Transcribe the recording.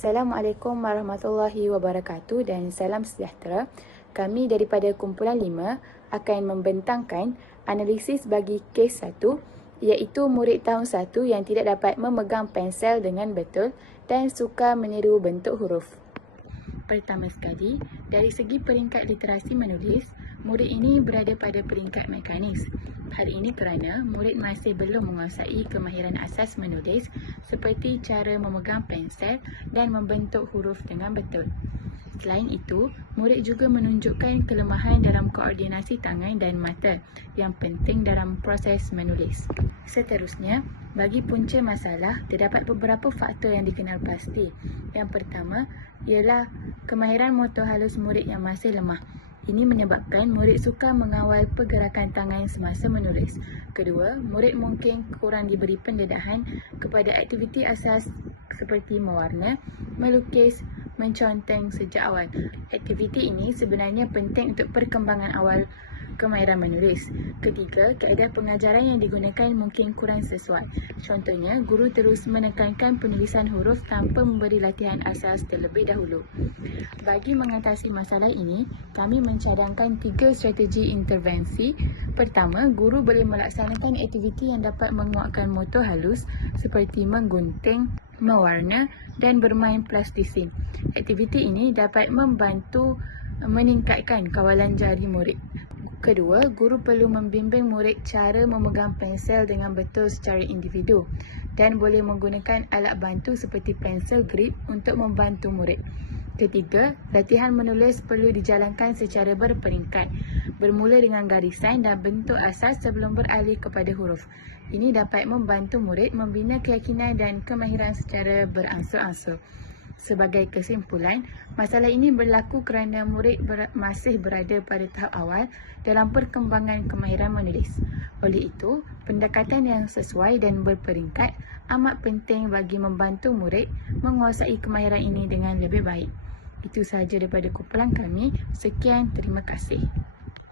Assalamualaikum warahmatullahi wabarakatuh dan salam sejahtera. Kami daripada kumpulan 5 akan membentangkan analisis bagi kes 1 iaitu murid tahun 1 yang tidak dapat memegang pensel dengan betul dan sukar meniru bentuk huruf. Pertama sekali, dari segi peringkat literasi menulis, murid ini berada pada peringkat mekanis. Hal ini kerana murid masih belum menguasai kemahiran asas menulis seperti cara memegang pensel dan membentuk huruf dengan betul. Selain itu, murid juga menunjukkan kelemahan dalam koordinasi tangan dan mata yang penting dalam proses menulis. Seterusnya, bagi punca masalah, terdapat beberapa faktor yang dikenal pasti. Yang pertama ialah kemahiran motor halus murid yang masih lemah. Ini menyebabkan murid sukar mengawal pergerakan tangan semasa menulis. Kedua, murid mungkin kurang diberi pendedahan kepada aktiviti asas seperti mewarna, melukis, menconteng sejak awal. Aktiviti ini sebenarnya penting untuk perkembangan awal kemahiran menulis. Ketiga, kaedah pengajaran yang digunakan mungkin kurang sesuai. Contohnya, guru terus menekankan penulisan huruf tanpa memberi latihan asas terlebih dahulu. Bagi mengatasi masalah ini, kami mencadangkan 3 strategi intervensi. Pertama, guru boleh melaksanakan aktiviti yang dapat menguatkan motor halus seperti menggunting, mewarna dan bermain plastisin. Aktiviti ini dapat membantu meningkatkan kawalan jari murid. Kedua, guru perlu membimbing murid cara memegang pensel dengan betul secara individu dan boleh menggunakan alat bantu seperti pensel grip untuk membantu murid. Ketiga, latihan menulis perlu dijalankan secara berperingkat, bermula dengan garisan dan bentuk asas sebelum beralih kepada huruf. Ini dapat membantu murid membina keyakinan dan kemahiran secara beransur-ansur. Sebagai kesimpulan, masalah ini berlaku kerana murid masih berada pada tahap awal dalam perkembangan kemahiran menulis. Oleh itu, pendekatan yang sesuai dan berperingkat amat penting bagi membantu murid menguasai kemahiran ini dengan lebih baik. Itu sahaja daripada kumpulan kami. Sekian, terima kasih.